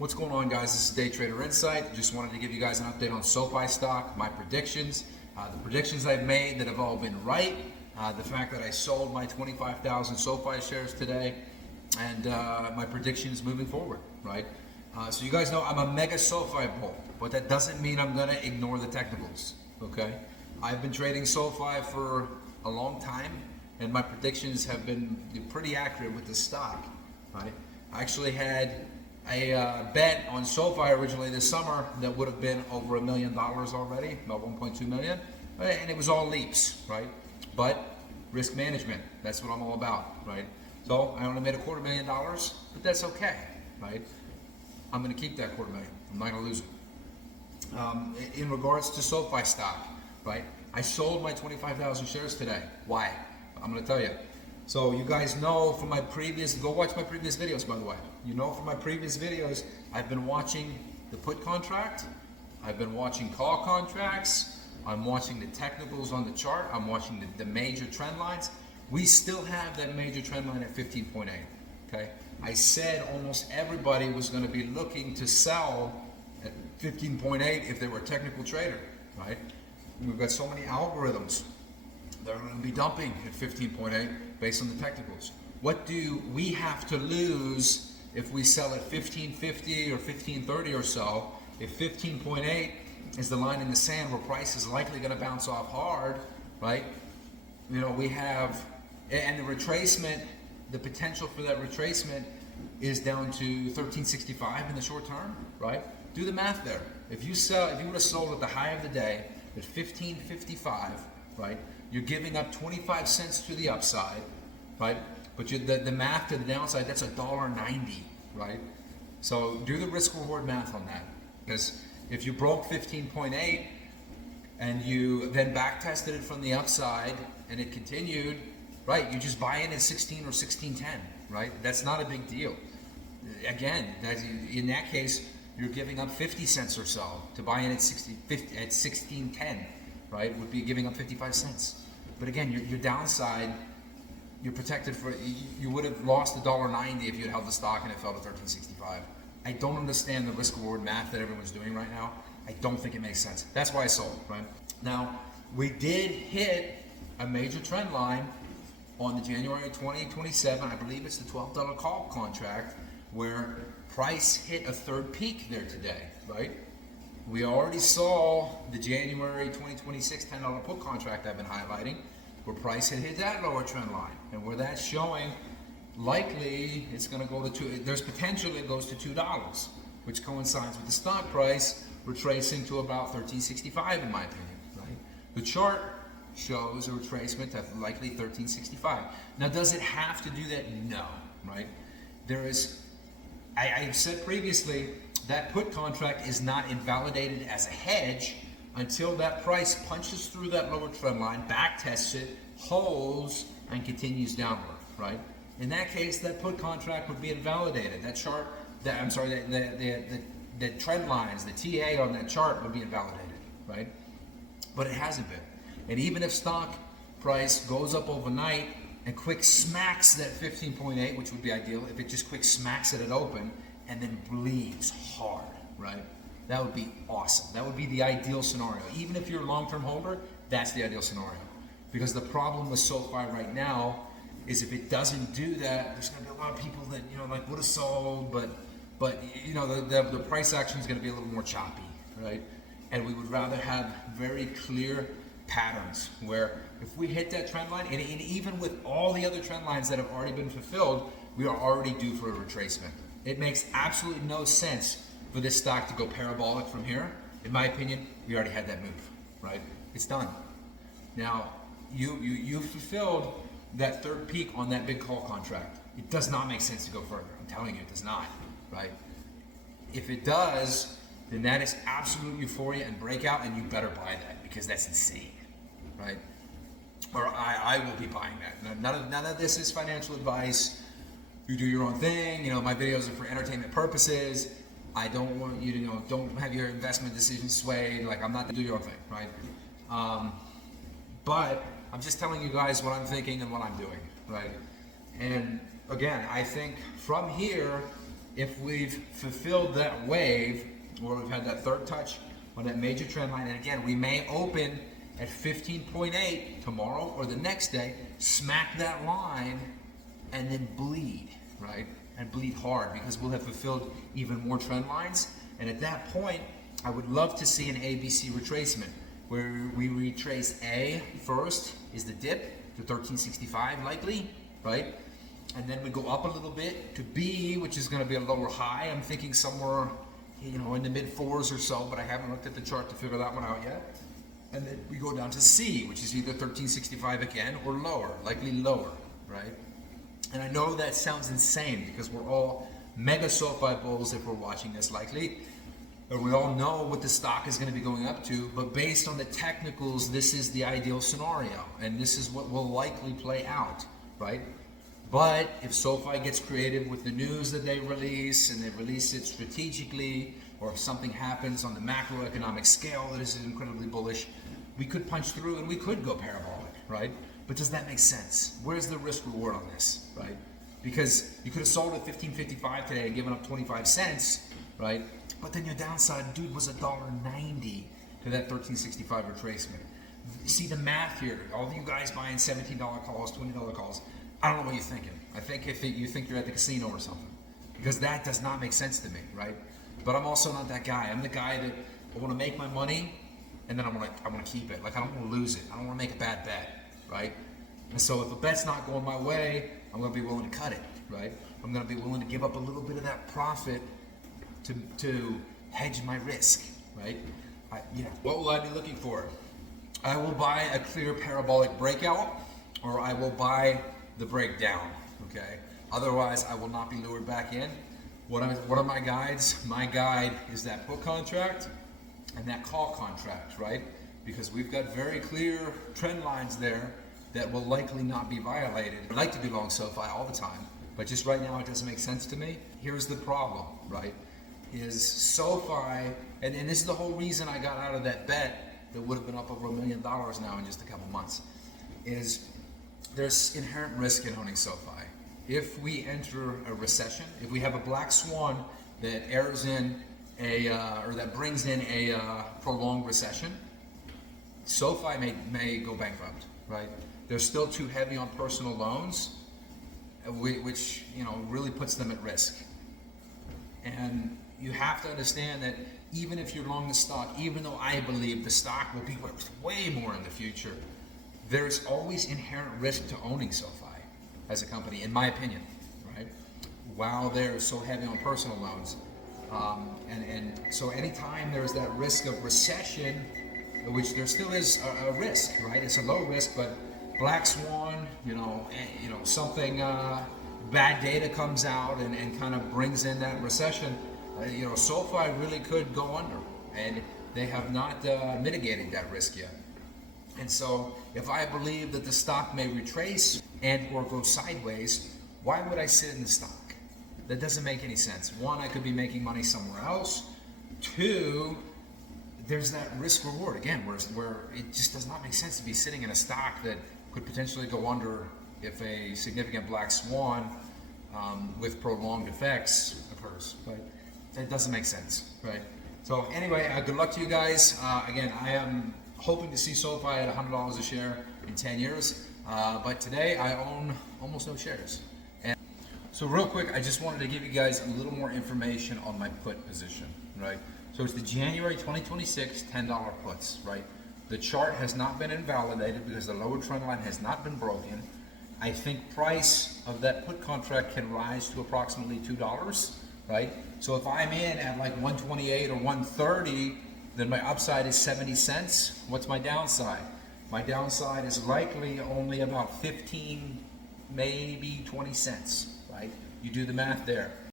What's going on, guys? This is Day Trader Insight. Just wanted to give you guys an update on Sofi stock, my predictions, the predictions I've made that have all been right, the fact that I sold my 25,000 Sofi shares today, and my predictions moving forward, right? So you guys know I'm a mega Sofi bull, but that doesn't mean I'm gonna ignore the technicals, okay? I've been trading Sofi for a long time, and my predictions have been pretty accurate with the stock, right? I actually had a bet on Sofi originally this summer that would have been over $1 million already, about 1.2 million, and it was all leaps, right? But risk management, that's what I'm all about, right? So I only made $250,000, but that's okay, right? I'm gonna keep that $250,000, I'm not gonna lose it. In regards to Sofi stock, right? I sold my 25,000 shares today. Why? I'm gonna tell you. So you guys know from my previous, go watch my previous videos, by the way. You know from my previous videos, I've been watching the put contract, I've been watching call contracts, I'm watching the technicals on the chart, I'm watching the major trend lines. We still have that major trend line at 15.8, okay? I said almost everybody was gonna be looking to sell at 15.8 if they were a technical trader, right? We've got so many algorithms that are going to be dumping at 15.8 based on the technicals. What do we have to lose if we sell at 15.50 or 15.30 or so? If 15.8 is the line in the sand where price is likely going to bounce off hard, right? You know, we have, and the retracement, the potential for that retracement is down to 13.65 in the short term, right? Do the math there. If you would have sold at the high of the day at 15.55, right? You're giving up 25 cents to the upside, right? But the math to the downside, that's $1.90, right? So do the risk reward math on that. Because if you broke 15.8 and you then back tested it from the upside and it continued, right? You just buy in at 16 or 16.10, right? That's not a big deal. Again, in that case, you're giving up 50 cents or so to buy in at 16.10, right? Would be giving up 55 cents. But again, your downside, you're protected for, you would have lost $1.90 if you had held the stock and it fell to 13.65. I don't understand the risk reward math that everyone's doing right now. I don't think it makes sense. That's why I sold, right? Now, we did hit a major trend line on the January 2027, I believe it's the $12 call contract, where price hit a third peak there today, right? We already saw the January 2026 $10 put contract I've been highlighting, where price had hit that lower trend line, and where that's showing likely it's going to go to there's potential it goes to $2, which coincides with the stock price retracing to about 13.65 in my opinion, right? The chart shows a retracement at likely 13.65. Now, does it have to do that? No, right? There is, I have said previously, that put contract is not invalidated as a hedge until that price punches through that lower trend line, back tests it, holds, and continues downward, right? In that case, that put contract would be invalidated. That chart, the trend lines, the TA on that chart would be invalidated, right? But it hasn't been. And even if stock price goes up overnight and quick smacks that 15.8, which would be ideal, if it just quick smacks it at open, and then bleeds hard, right? That would be awesome. That would be the ideal scenario. Even if you're a long-term holder, that's the ideal scenario. Because the problem with Sofi right now is if it doesn't do that, there's gonna be a lot of people that, you know, like would have sold, but you know, the price action is gonna be a little more choppy, right? And we would rather have very clear patterns where if we hit that trend line, and even with all the other trend lines that have already been fulfilled, we are already due for a retracement. It makes absolutely no sense for this stock to go parabolic from here. In my opinion, we already had that move, right? It's done. Now, you fulfilled that third peak on that big call contract. It does not make sense to go further. I'm telling you, it does not, right? If it does, then that is absolute euphoria and breakout, and you better buy that because that's insane, right? Or I will be buying that. None of this is financial advice. You do your own thing. You know, my videos are for entertainment purposes. I don't want you to, you know, don't have your investment decisions swayed. Like, I'm not to do your own thing, right? But I'm just telling you guys what I'm thinking and what I'm doing, right? And again, I think from here, if we've fulfilled that wave, or we've had that third touch on that major trend line, and again, we may open at 15.8 tomorrow or the next day, smack that line, and then bleed, right? And bleed hard, because we'll have fulfilled even more trend lines. And at that point, I would love to see an ABC retracement, where we retrace A first is the dip to 1365 likely, right? And then we go up a little bit to B, which is going to be a lower high. I'm thinking somewhere, in the mid 4s or so, but I haven't looked at the chart to figure that one out yet. And then we go down to C, which is either 1365 again or lower, likely lower, right? And I know that sounds insane, because we're all mega SoFi bulls if we're watching this likely. And we all know what the stock is going to be going up to, but based on the technicals, this is the ideal scenario, and this is what will likely play out, right? But if SoFi gets creative with the news that they release, and they release it strategically, or if something happens on the macroeconomic scale that is incredibly bullish, we could punch through and we could go parabolic, right? But does that make sense? Where's the risk reward on this, right? Because you could have sold at 15.55 today and given up 25 cents, right? But then your downside, dude, was $1.90 to that 13.65 retracement. See the math here. All of you guys buying $17 calls, $20 calls. I don't know what you're thinking. I think you think you're at the casino or something, because that does not make sense to me, right? But I'm also not that guy. I'm the guy that I want to make my money, and then I want to keep it. Like, I don't want to lose it. I don't want to make a bad bet, right? And so if a bet's not going my way, I'm going to be willing to cut it, right? I'm going to be willing to give up a little bit of that profit to hedge my risk, right? What will I be looking for? I will buy a clear parabolic breakout, or I will buy the breakdown, okay? Otherwise, I will not be lured back in. What are my guides? My guide is that put contract and that call contract, right? Because we've got very clear trend lines there that will likely not be violated. I'd like to be long SoFi all the time, but just right now it doesn't make sense to me. Here's the problem, right? Is SoFi, and this is the whole reason I got out of that bet that would have been up over $1 million now in just a couple months, is there's inherent risk in owning SoFi. If we enter a recession, if we have a black swan that airs in or that brings in a prolonged recession, SoFi may go bankrupt, right? They're still too heavy on personal loans, which really puts them at risk. And you have to understand that even if you're long the stock, even though I believe the stock will be worth way more in the future, there's always inherent risk to owning SoFi as a company, in my opinion, right? While they're so heavy on personal loans. And so anytime there's that risk of recession, which there still is a risk, right? It's a low risk, but black swan, something, bad data comes out and kind of brings in that recession, SoFi really could go under, and they have not mitigated that risk yet. And so if I believe that the stock may retrace and or go sideways, why would I sit in the stock? That doesn't make any sense. One, I could be making money somewhere else. Two, there's that risk reward again, where it just does not make sense to be sitting in a stock that could potentially go under if a significant black swan with prolonged effects occurs. But that doesn't make sense, right? So anyway, good luck to you guys. Again, I am hoping to see SoFi at $100 a share in 10 years, but today I own almost no shares. And so real quick, I just wanted to give you guys a little more information on my put position, right? So it's the January 2026 $10 puts, right? The chart has not been invalidated because the lower trend line has not been broken. I think price of that put contract can rise to approximately $2, right? So if I'm in at like 128 or 130, then my upside is 70 cents. What's my downside? My downside is likely only about 15, maybe 20 cents, right? You do the math there.